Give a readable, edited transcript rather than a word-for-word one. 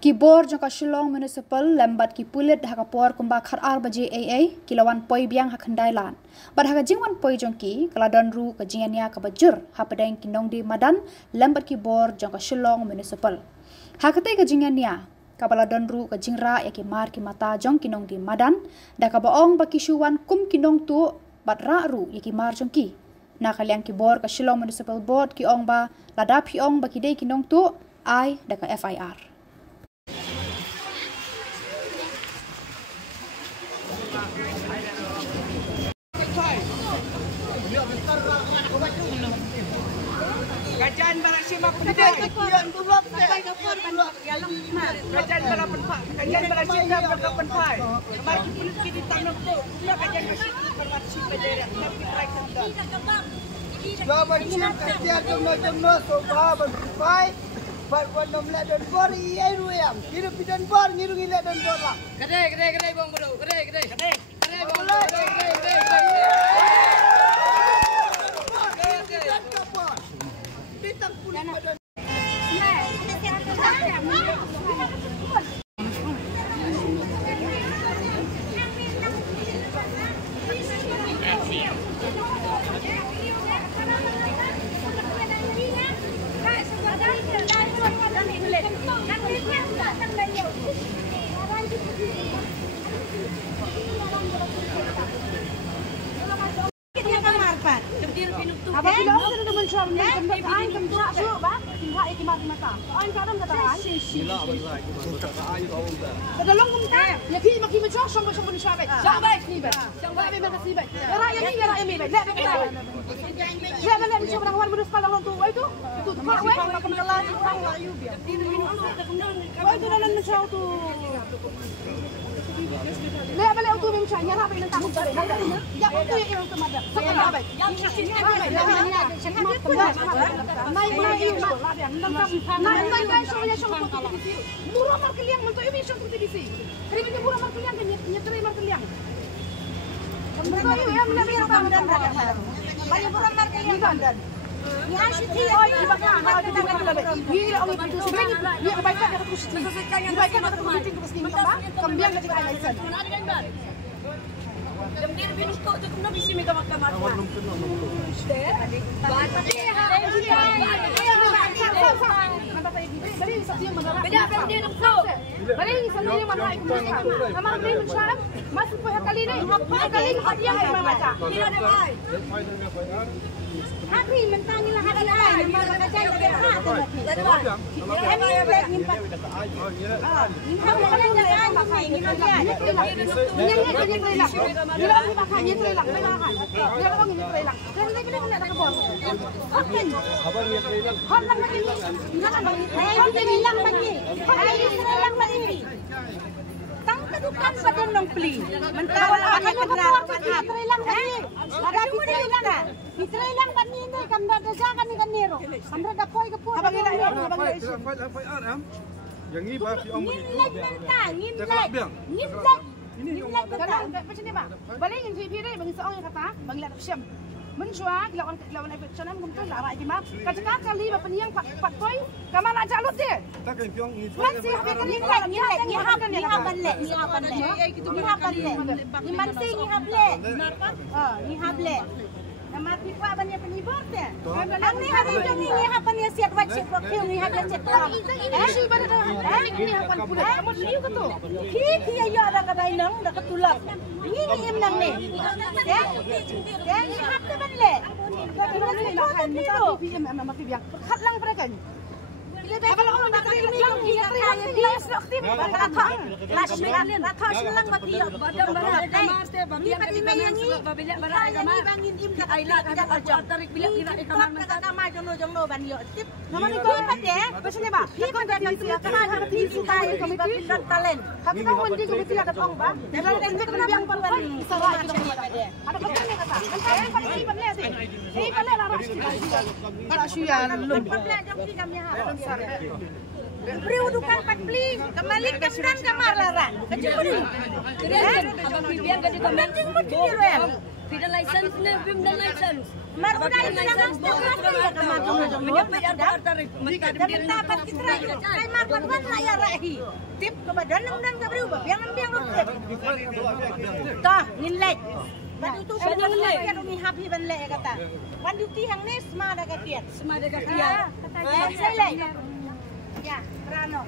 Kibor jangka Shillong Municipal lembat ki pulit haka por kumba khar ar baje AA kilawan poi biang hakandai lan. Bad haka jingwan poi jongki kaladon ru ka jingania ka bajur hapadeng kinong di madan lembat kibor jangka Shillong Municipal. Hakate ka jingania kabaladon ru ka jingra ya ki mar ki mata jong kinong di madan da ka baong bakisuan kum kinong tu bad ra ru ya ki mar jongki. Na kaliang kibor ka Shillong Municipal Board ki ong ba ladap hi ong bakidei kinong tu ai da ka FIR. Kajian balak sima penpai. Kajian balak penpai. Kajian balak sima penpai. Kemarin kulit kita tanam tu. Kita kajian masih bermati berjarak. Tapi track sedang. Bapak siap kajian jomno sofa berpenpai. Bapak nomor dan bor iya ruam. Hidup dan bor ngirungi dan bor lah. Kedai bang bro. Kedai bang bro. Apa sila ako sa naman siya ng ay kamsa siya ba? Kinha ay kimati mata. Ay kadam kata ay. Sila wallahi kita ay au ba. Kadalong kumta. Laki makimat siya siyang siya ba. Siya ba ni ba. Siya ba may makasi ba. Yara yami ba. La ba. Ya ba la siya ba ngwan mo sa lang to ay to. Ito ka ay makamdalan ang layu biya. Ay to nalan na siya to. La ba la to mo siya yara ba nang takot ba. Ya ko to yung tumada. Sa ba. Murah markeliang mentu ibu isong TV. Ribet murah markeliang kan nyetri markeliang. Mentu ibu ya menabi apa dan banyak murah markeliang dan. Ni asyik dia oi bakal ada kita lagi. Ni orang itu sebenarnya dia kebaikan ada terus. Kebaikan ada terus terus ni apa? Kembiang kita ada license. Jam dia binusuk tu kena bisi mega mahkamah. Beda dia nak tahu. Balik sendiri mana ikut. Kamar ni macam masuk pihak kali ni. Kali hadiah yang baca. Tidak ada baik. Hari mentangilah hadiah. Mana kacau dia hat. Kami nyimpan. Nyimpan orang yang pakai ni dia. Dia orang pakai ni terelak. Dia orang ni terelak. Kerana dia nak nak kebon. Okey. Apa ni terelak? Hon nak ni. Nak abang ni. Hon terelak lagi. Hai terelak lagi. Tang kedukan pada nong pli. Mentawal akan benar. Terelak lagi. Ada terelak dah. Terelak pan ni kan dah jangan ni kan nero. Andra dah poi ke poi. Abang ni abang ni. FIR am. Yang ni bah si om itu. Ngilek. Ini macam ni ba? Balik yang CPD bagi seorang yang kata, bagi lah siam. Mencuak lawan efek channel mungkin lah rai map. Kacak kali ba peniang pat poi, kamar nak jalut dia. Tak kan piang ni. Masih apa ni lek ni hab lek. Ni mansing ni hab lek. Ni hab lek. Nama pipa banyak penibur dia. Ani hari ini ni apa ni siap wajib profil ni ada cetak. Isu pada dah. Ini apa pula? Kamu liu ke tu? Ki ayo ada kadai nang dah ketulak. Ini em nang ni. Ya. Ni apa balik? Kita ni nak kan ni tu. PM nama biang. Kat lang pada kan. Apa kalau nak ini dia aktif pada tak. Nak selang mati badan badan. Ni pati yang ni babila barai kamar. Ni bangin im kat ailat ada ajar tarik bila kira kamar mata kamar jono ban yo. Tip nama ni ko pade. Pasal ni ba? Ni ko dah di kamar di sitai komiti talent. Kami tahu mandi komiti ada tong ba. Dalam tempat biang perban salah kita pade. Ada betul ni kata. Antara pati benda ni. Ni balik lah rasyid. Rasyid lum. Balik jom ki kami ha. Periudukan patpli kembali kemudian kamar laran. Kecil ni. Abang pipian ke di kamar. Tidak license ni, belum dah license. Marudah silakan stop ya kemaju. Menyampai artar Dan dapat kita kay markat wan layar rahi. Tip kebadan dan kabri ubah yang oke. Tah nilai. Batu tu sebenarnya kan umi happy banle kata. Wan duty hang ni semada katian. Semada katian. Kata saya. Ya, Rano.